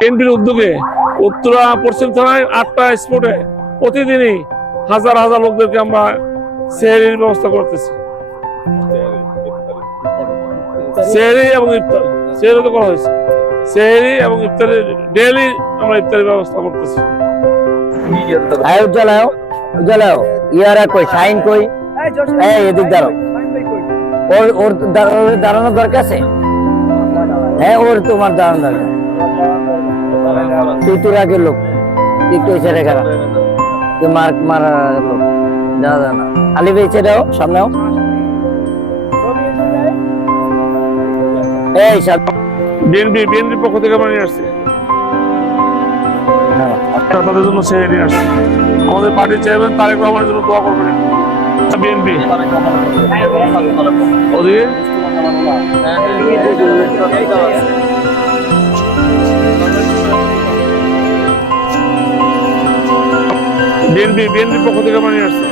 বিএনপির উদ্যোগে উত্তরা পশ্চিম থানায় 8টা স্পটে প্রতিদিনই হাজার হাজার লোকদেরকে আমরা সেহরির ব্যবস্থা করতেছি। সেহরি এবং ইফতার, সেহরি তো করা হয়েছে, সেহরি এবং ইফতারি ডেইলি আমরা ইফতারের ব্যবস্থা করতেছি। জ্বালাও জ্বালাও ইয়ারা কই শাইন কই এদিক দাঁড়াও, ওর দাঁড়ানোর দরকার আছে। হ্যাঁ ওর তোমার দাঁড়ানো দরকার, তুই তোর আগের লোক, তুই তো ছেড়ে খারাপ তুই মারার আগের লোক যা না। আলি ভাই ছেড়েও সামনেও এই বিএনপির পক্ষ থেকে আমরা নিয়ে আসছি, তাদের জন্য সেহরি আসছে। আমাদের পার্টির চেয়ারম্যান তারেক রহমানের জন্য দোয়া করবেন। বিএনপি ওদিকে বিএনপির পক্ষ থেকে আমরা নিয়ে আসছি।